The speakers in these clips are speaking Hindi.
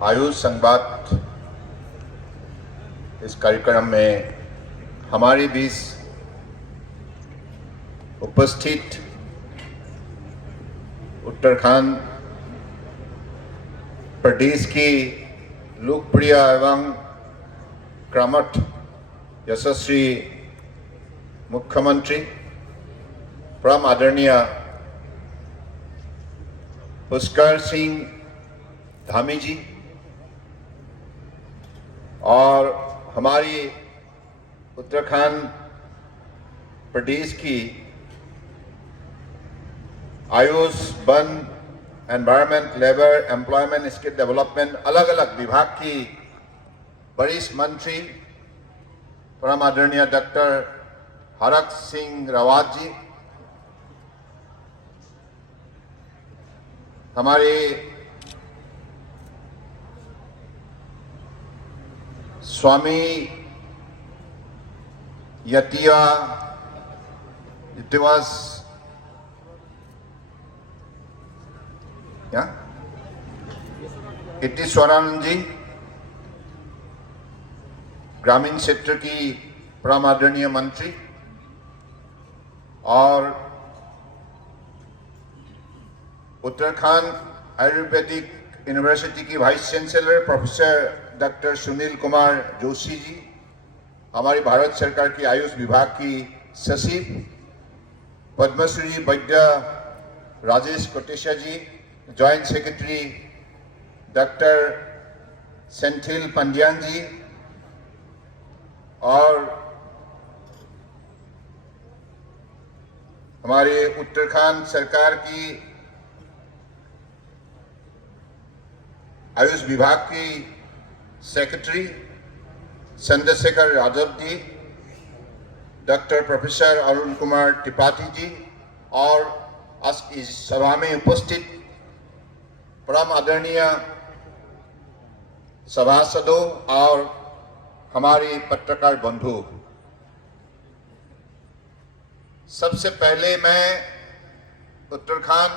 आयुष संवाद इस कार्यक्रम में हमारे बीच उपस्थित उत्तराखंड प्रदेश की लोकप्रिय एवं कर्मठ यशस्वी मुख्यमंत्री परम आदरणीय पुष्कर सिंह धामी जी और हमारी उत्तराखंड प्रदेश की Ayush, one, environment, labour, employment, skill development अलग अलग विभाग की वरिष्ठ मंत्री परम आदरणीय डॉक्टर हरक सिंह रावत जी, हमारे स्वामी यतिवास इतिश्वरानंद जी, ग्रामीण क्षेत्र की परम आदरणीय मंत्री और उत्तराखंड आयुर्वेदिक यूनिवर्सिटी की vice chancellor professor doctor Sunil Kumar Joshi ji, हमारी भारत सरकार की आयुष विभाग की सचिव पद्मश्री वैद्य राजेश कोटेचा जी, जॉइंट सेक्रेटरी डॉक्टर सेंथिल पंडियान जी और हमारे उत्तराखंड सरकार की आयुष विभाग की secretary Chandrashekhar Yadav ji, doctor professor Arun Kumar Tripathi ji और इस सभा में उपस्थित परम आदरणीय सभासदों और हमारे पत्रकार बंधु, सबसे पहले मैं उत्तराखंड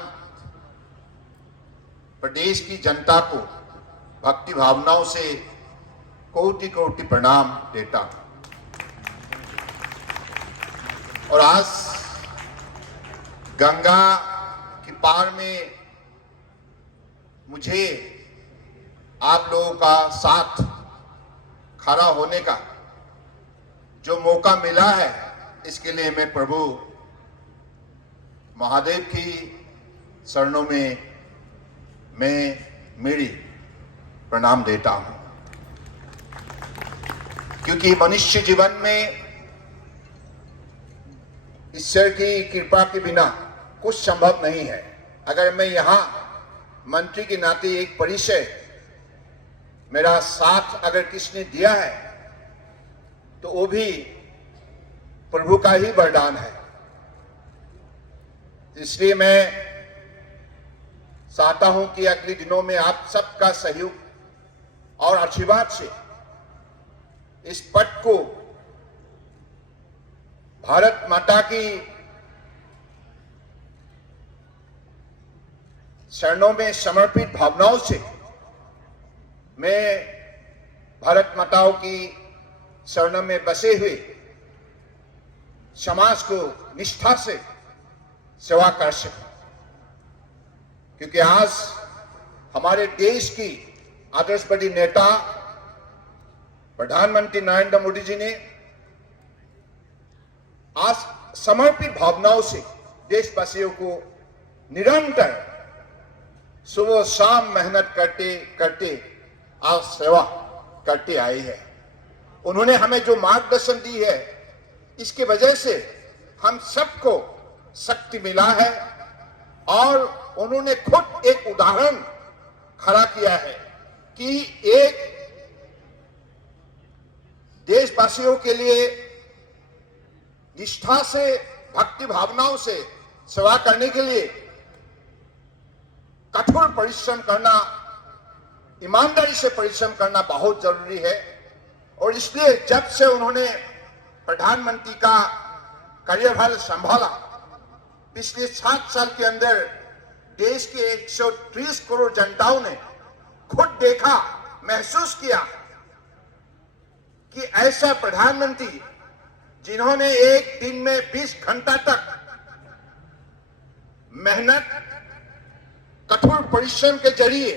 प्रदेश की जनता को भक्ति भावनाओं से कोटि कोटि प्रणाम देता हूं। और आज गंगा की पार में मुझे आप लोगों का साथ खड़ा होने का जो मौका मिला है, इसके लिए मैं प्रभु महादेव की शरणों में मैं मेरी प्रणाम देता हूं, क्योंकि मनुष्य जीवन में ईश्वर की कृपा के बिना कुछ संभव नहीं है। अगर मैं यहां मंत्री के नाते एक परिचय मेरा साथ अगर किसने दिया है तो वो भी प्रभु का ही वरदान है। इसलिए मैं चाहता हूं कि अगले दिनों में आप सबका सहयोग और आशीर्वाद से इस पट को भारत माता की चरणों में समर्पित भावनाओं से मैं भारत माताओं की शरणों में बसे हुए समाज को निष्ठा से सेवा कर सकूं, क्योंकि आज हमारे देश की आदर्शवादी नेता प्रधानमंत्री नरेंद्र मोदी जी ने आज समर्पित भावनाओं से देशवासियों को निरंतर सुबह शाम मेहनत करते करते आज सेवा करते आई है। उन्होंने हमें जो मार्गदर्शन दी है, इसकी वजह से हम सबको शक्ति मिला है और उन्होंने खुद एक उदाहरण खड़ा किया है कि एक देशवासियों के लिए निष्ठा से, भक्ति भावनाओं से सेवा करने के लिए कठोर परिश्रम करना, ईमानदारी से परिश्रम करना बहुत जरूरी है। और इसलिए जब से उन्होंने प्रधानमंत्री का कार्यभार संभाला, पिछले 7 साल के अंदर देश के 130 करोड़ जनताओं ने खुद देखा, महसूस किया कि ऐसा प्रधानमंत्री जिन्होंने एक दिन में 20 घंटा तक मेहनत, कठोर परिश्रम के जरिए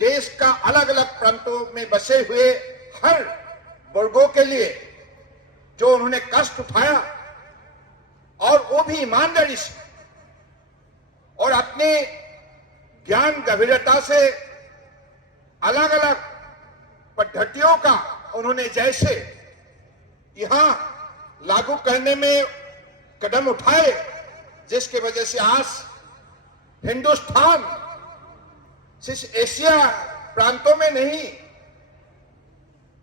देश का अलग अलग प्रांतों में बसे हुए हर वर्गों के लिए जो उन्होंने कष्ट उठाया, और वो भी ईमानदारी से और अपने ज्ञान गंभीरता से अलग अलग पद्धतियों का उन्होंने जैसे यहां लागू करने में कदम उठाए, जिसके वजह से आज हिंदुस्तान सिर्फ एशिया प्रांतों में नहीं,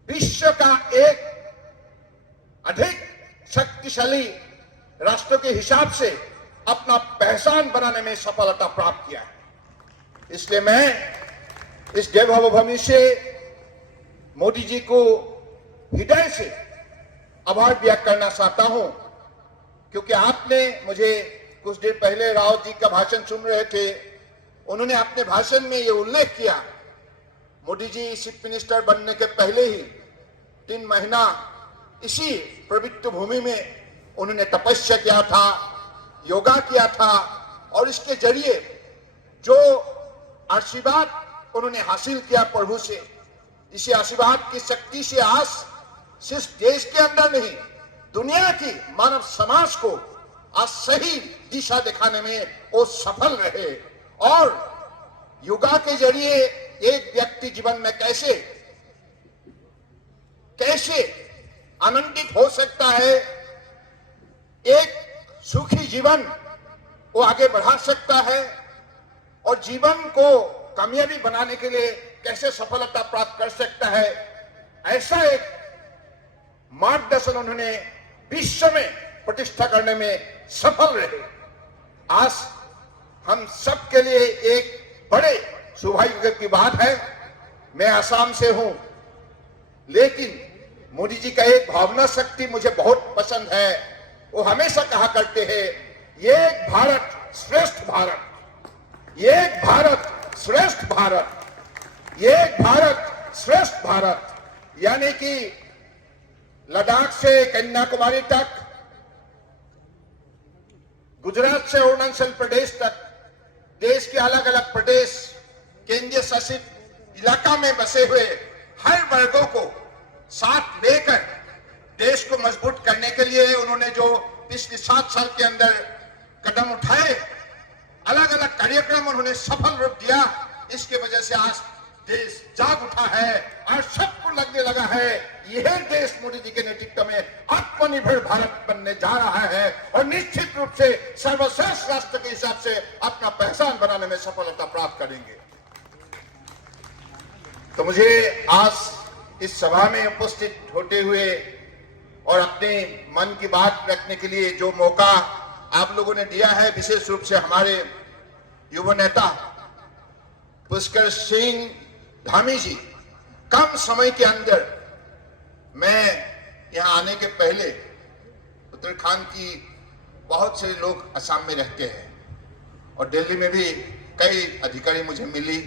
विश्व का एक अधिक शक्तिशाली राष्ट्रों के हिसाब से अपना पहचान बनाने में सफलता प्राप्त किया है। इसलिए मैं इस देवभूमि से मोदी जी को हृदय से आभार व्यक्त करना चाहता हूं, क्योंकि आपने मुझे कुछ देर पहले रावत जी का भाषण सुन रहे थे, उन्होंने अपने भाषण में यह उल्लेख किया, मोदी जी चीफ मिनिस्टर बनने के पहले ही 3 महीना इसी पवित्र भूमि में उन्होंने तपस्या किया था, योगा किया था, और इसके जरिए जो आशीर्वाद उन्होंने हासिल किया प्रभु से, इसी आशीर्वाद की शक्ति से आज सिर्फ देश के अंदर नहीं, दुनिया की मानव समाज को आज सही दिशा दिखाने में वो सफल रहे। और योगा के जरिए एक व्यक्ति जीवन में कैसे आनंदित हो सकता है, एक सुखी जीवन वो आगे बढ़ा सकता है, और जीवन को कामयाबी बनाने के लिए कैसे सफलता प्राप्त कर सकता है, ऐसा एक मार्गदर्शन उन्होंने विश्व में प्रतिष्ठा करने में सफल रहे। आज हम सब के लिए एक बड़े सौभाग्य की बात है। मैं आसाम से हूं, लेकिन मोदी जी का एक भावना शक्ति मुझे बहुत पसंद है। वो हमेशा कहा करते हैं, एक भारत श्रेष्ठ भारत, एक भारत श्रेष्ठ भारत, एक भारत श्रेष्ठ भारत। यानी कि लद्दाख से कन्याकुमारी तक, गुजरात से अरुणाचल प्रदेश तक, देश के अलग अलग प्रदेश, केंद्रीय शासित इलाका में बसे हुए हर वर्गों को साथ लेकर देश को मजबूत करने के लिए उन्होंने जो पिछले 7 साल के अंदर कदम उठाए, अलग अलग कार्यक्रम उन्होंने सफल रूप दिया, इसके वजह से आज देश जाग उठा है और सबको लगने लगा है यह देश मोदी जी के नेतृत्व में आत्मनिर्भर भारत बनने जा रहा है, और निश्चित रूप से सर्वश्रेष्ठ राष्ट्र के हिसाब से अपना पहचान बनाने में सफलता प्राप्त करेंगे। तो मुझे आज इस सभा में उपस्थित होते हुए और अपने मन की बात रखने के लिए जो मौका आप लोगों ने दिया है, विशेष रूप से हमारे युवा नेता पुष्कर सिंह धामी जी, कम समय के अंदर, मैं यहां आने के पहले उत्तराखंड की बहुत से लोग असम में रहते हैं और दिल्ली में भी कई अधिकारी मुझे मिली,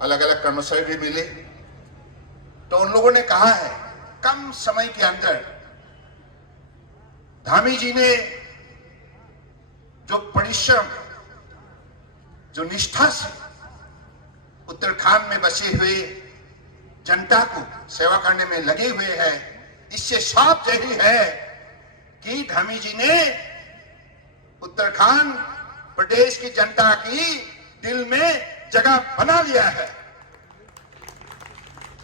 अलग अलग कर्मचारी भी मिले, तो उन लोगों ने कहा है कम समय के अंदर धामी जी ने जो परिश्रम, जो निष्ठा से उत्तराखंड में बसे हुए जनता को सेवा करने में लगे हुए हैं, इससे साफ जाहिर है कि धामी जी ने उत्तराखंड प्रदेश की जनता की दिल में जगह बना लिया है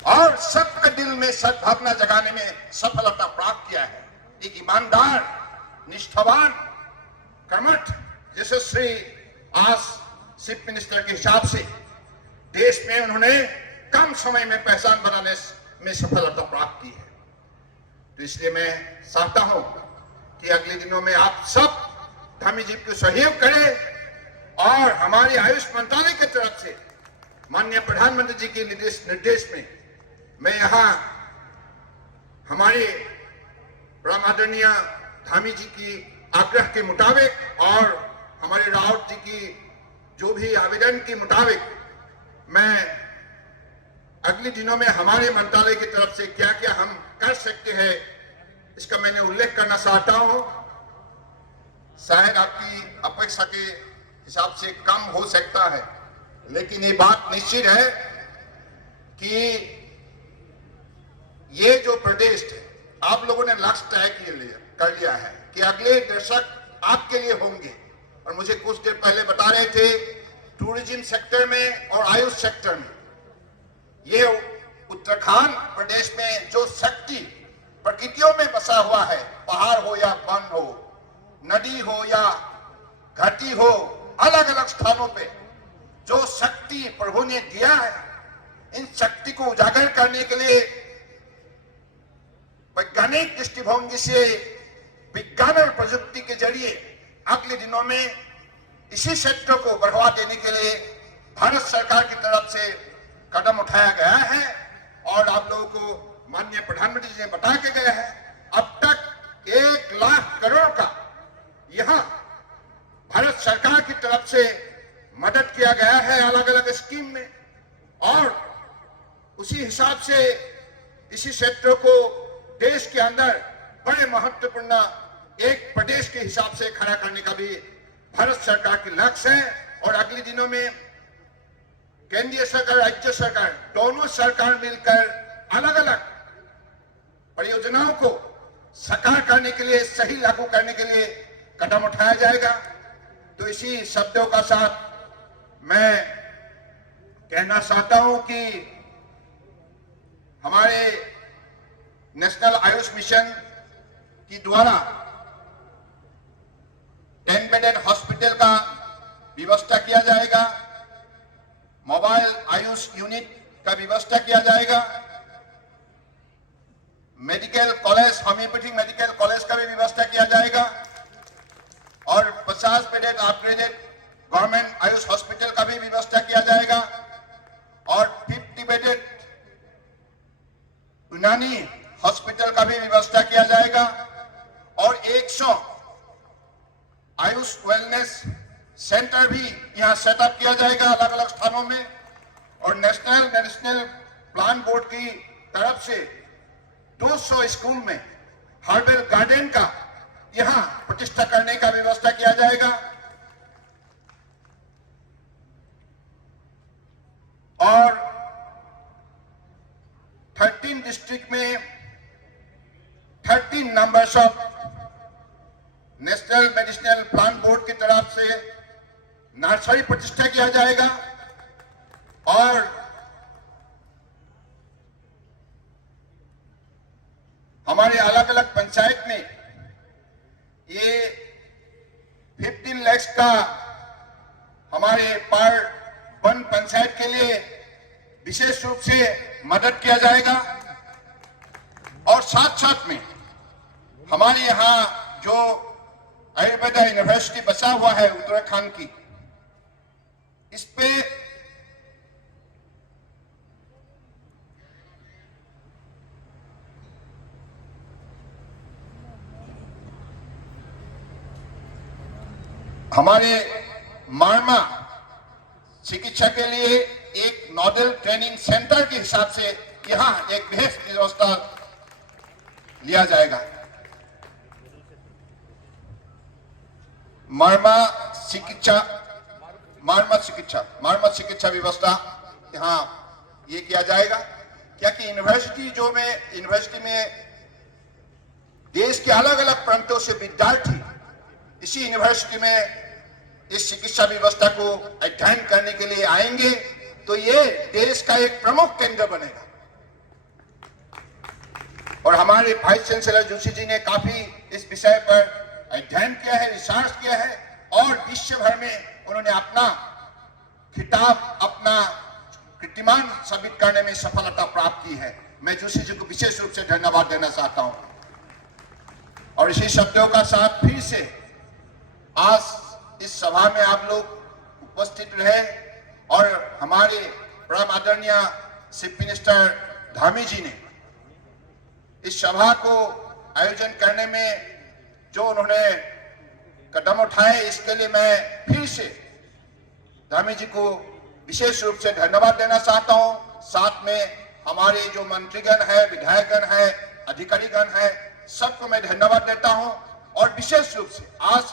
और सबके दिल में सद्भावना जगाने में सफलता प्राप्त किया है। एक ईमानदार, निष्ठावान, कर्मठ यशस्वी आज चीफ मिनिस्टर के हिसाब से देश में उन्होंने कम समय में पहचान बनाने में सफलता प्राप्त की है। तो इसलिए मैं चाहता हूं कि अगले दिनों में आप सब धामी जी को सहयोग करें और हमारे आयुष मंत्रालय की तरफ से माननीय प्रधानमंत्री जी के निर्देश में मैं यहां हमारे परम आदरणीय धामी जी की आग्रह के मुताबिक और हमारे रावत जी की जो भी आवेदन के मुताबिक मैं अगले दिनों में हमारे मंत्रालय की तरफ से क्या क्या हम कर सकते हैं, इसका मैंने उल्लेख करना चाहता हूं। शायद आपकी अपेक्षा के हिसाब से कम हो सकता है, लेकिन ये बात निश्चित है कि ये जो प्रदेश है, आप लोगों ने लक्ष्य तय कर लिया है कि अगले दशक आपके लिए होंगे। और मुझे कुछ देर पहले बता रहे थे, टूरिज्म सेक्टर में और आयुष सेक्टर में ये उत्तराखंड प्रदेश में जो शक्ति प्रकृतियों में बसा हुआ है, पहाड़ हो या वन हो, नदी हो या घाटी हो, अलग अलग स्थानों पे जो शक्ति प्रभु ने दिया है, इन शक्ति को उजागर करने के लिए वैज्ञानिक दृष्टिभंगी से विज्ञान और प्रजुक्ति के जरिए अगले दिनों में इसी क्षेत्र को बढ़ावा देने के लिए भारत सरकार की तरफ से कदम उठाया गया है। और आप लोगों को माननीय प्रधानमंत्री जी ने बता के गए हैं, अब तक 1 लाख करोड़ का यहां भारत सरकार की तरफ से मदद किया गया है अलग अलग स्कीम में। और उसी हिसाब से इसी क्षेत्र को देश के अंदर बड़े महत्वपूर्ण एक प्रदेश के हिसाब से खड़ा करने का भी भारत सरकार की लक्ष्य है। और अगले दिनों में केंद्रीय सरकार, राज्य सरकार, दोनों सरकार मिलकर अलग अलग परियोजनाओं को साकार करने के लिए, सही लागू करने के लिए कदम उठाया जाएगा। तो इसी शब्दों का साथ मैं कहना चाहता हूं कि हमारे नेशनल आयुष मिशन की द्वारा 10 बेडेड हॉस्पिटल का व्यवस्था किया जाएगा, मोबाइल आयुष यूनिट का व्यवस्था किया जाएगा, medical college, homeopathic medical college का भी व्यवस्था किया जाएगा और 50 bedded upgraded government Ayush hospital का भी व्यवस्था किया जाएगा और 50 बेडेड यूनानी हॉस्पिटल का भी व्यवस्था किया जाएगा और 100 आयुष वेलनेस सेंटर भी यहां सेटअप किया जाएगा अलग अलग स्थानों में। और नेशनल प्लान बोर्ड की तरफ से 200 स्कूल में हर्बल गार्डन का यहां प्रतिष्ठा करने का व्यवस्था किया जाएगा और 13 डिस्ट्रिक्ट में 13 numbers of national medicinal plant board की तरफ से नर्सरी प्रतिष्ठा किया जाएगा और हमारे अलग अलग पंचायत में ये 15 लाख का हमारे पर वन पंचायत के लिए विशेष रूप से मदद किया जाएगा। और साथ साथ में हमारे यहाँ जो आयुर्वेदा यूनिवर्सिटी बसा हुआ है उत्तराखंड की, इस पे हमारे मार्मा चिकित्सा के लिए एक नोडल ट्रेनिंग सेंटर के हिसाब से यहां एक बेहद व्यवस्था लिया जाएगा। मार्मा चिकित्सा व्यवस्था यहां ये किया जाएगा। क्या कि यूनिवर्सिटी में देश के अलग अलग प्रांतों से विद्यार्थी इसी यूनिवर्सिटी में इस चिकित्सा व्यवस्था को अध्ययन करने के लिए आएंगे, तो ये देश का एक प्रमुख केंद्र बनेगा। और हमारे वाइस चांसलर जोशी जी ने काफी इस विषय पर अध्ययन किया है, रिसर्च किया है और विश्व भर में उन्होंने अपना खिताब, अपना कीर्तिमान साबित करने में सफलता प्राप्त की है। मैं जोशी जी को विशेष रूप से धन्यवाद देना चाहता हूं। और इसी शब्दों का साथ फिर से आज इस सभा में आप लोग उपस्थित रहे और हमारे परम आदरणीय चीफ मिनिस्टर धामी जी ने इस सभा को आयोजन करने में जो उन्होंने कदम उठाए, इसके लिए मैं फिर से धामी जी को विशेष रूप से धन्यवाद देना चाहता हूं। साथ में हमारे जो मंत्रीगण है, विधायकगण है, अधिकारीगण है, सबको मैं धन्यवाद देता हूं। और विशेष रूप से आज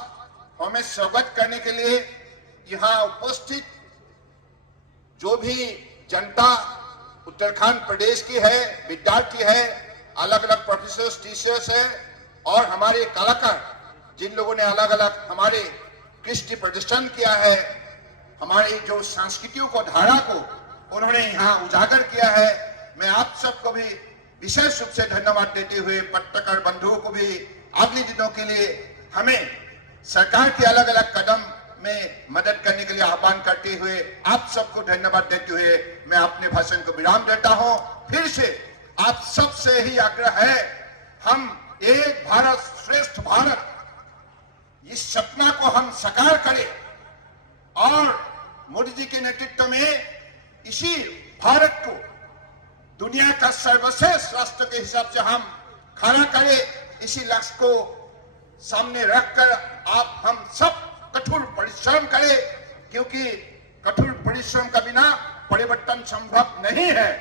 हमें स्वागत करने के लिए यहाँ उपस्थित जो भी जनता उत्तराखंड प्रदेश की है, विद्यार्थी है, अलग अलग प्रोफेसर्स, टीचर्स है और हमारे कलाकार, जिन लोगों ने अलग अलग हमारे कृष्टि प्रदर्शन किया है, हमारी जो संस्कृतियों को, धारा को उन्होंने यहाँ उजागर किया है, मैं आप सबको भी विशेष रूप से धन्यवाद देते हुए पत्रकार बंधुओं को भी अगले दिनों के लिए हमें सरकार के अलग अलग कदम में मदद करने के लिए आह्वान करते हुए आप सबको धन्यवाद देते हुए मैं अपने भाषण को विराम देता हूं। फिर से आप सबसे ही आग्रह है, हम एक भारत श्रेष्ठ भारत, इस सपना को हम साकार करें और मोदी जी के नेतृत्व में इसी भारत को दुनिया का सर्वश्रेष्ठ राष्ट्र के हिसाब से हम खड़ा करें। इसी लक्ष्य को सामने रखकर आप हम सब कठोर परिश्रम करें, क्योंकि कठोर परिश्रम का बिना परिवर्तन संभव नहीं है।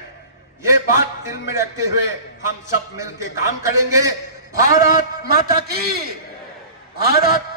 ये बात दिल में रखते हुए हम सब मिलकर काम करेंगे। भारत माता की, भारत